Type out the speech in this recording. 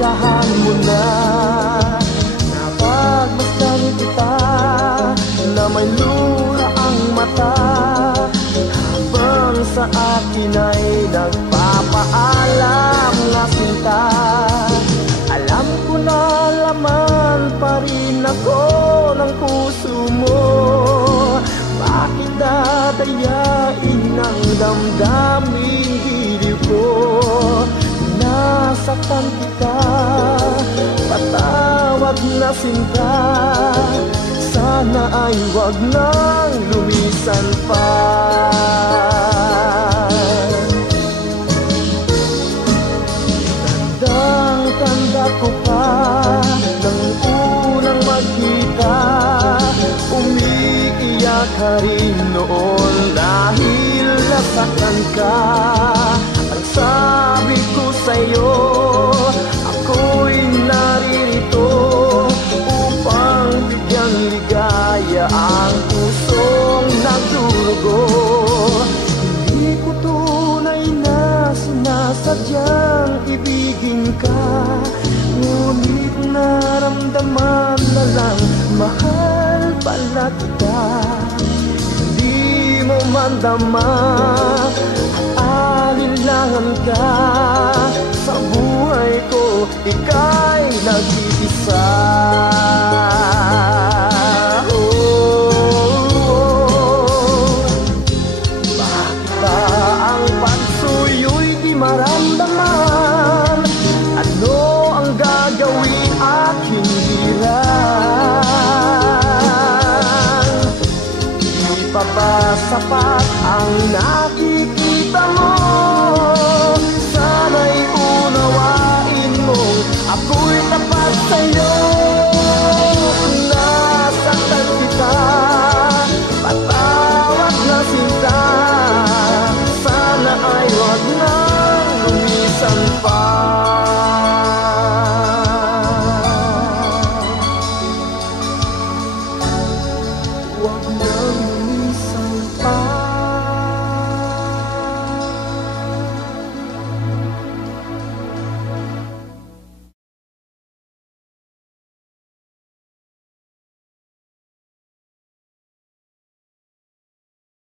pasensyahan mo na. Napagmasdan kita na may luha ang mata, habang sa akin ay nagpapaalam na sinta. Alam ko na laman pa rin ako ng puso mo. Bakit dadayain ang damdaming giliw ko? Nasaktan kita, patawad na sinta. Sana ay wag nang lumisan pa. Tandang-tanda ko pa nang unang magkita, umiiyak ka rin noon dahil nasaktan ka. Ang sabi ko sa'yo, ako'y naririto upang bigyan ligaya ang pusong nagdurugo. Hindi ko tunay na sinasadyang ibigin ka, ngunit naramdaman na lang mahal pala kita. Hindi mo mandama, alinlangan ka sa buhay ko, ika'y nag-iisa. Bakit ba ang pagsuyo'y di maramdaman? Ano ang gagawin aking hirang? Di pa ba sapat ang nakikita mo? Sana'y unawain mo, ako'y tapat sa'yo.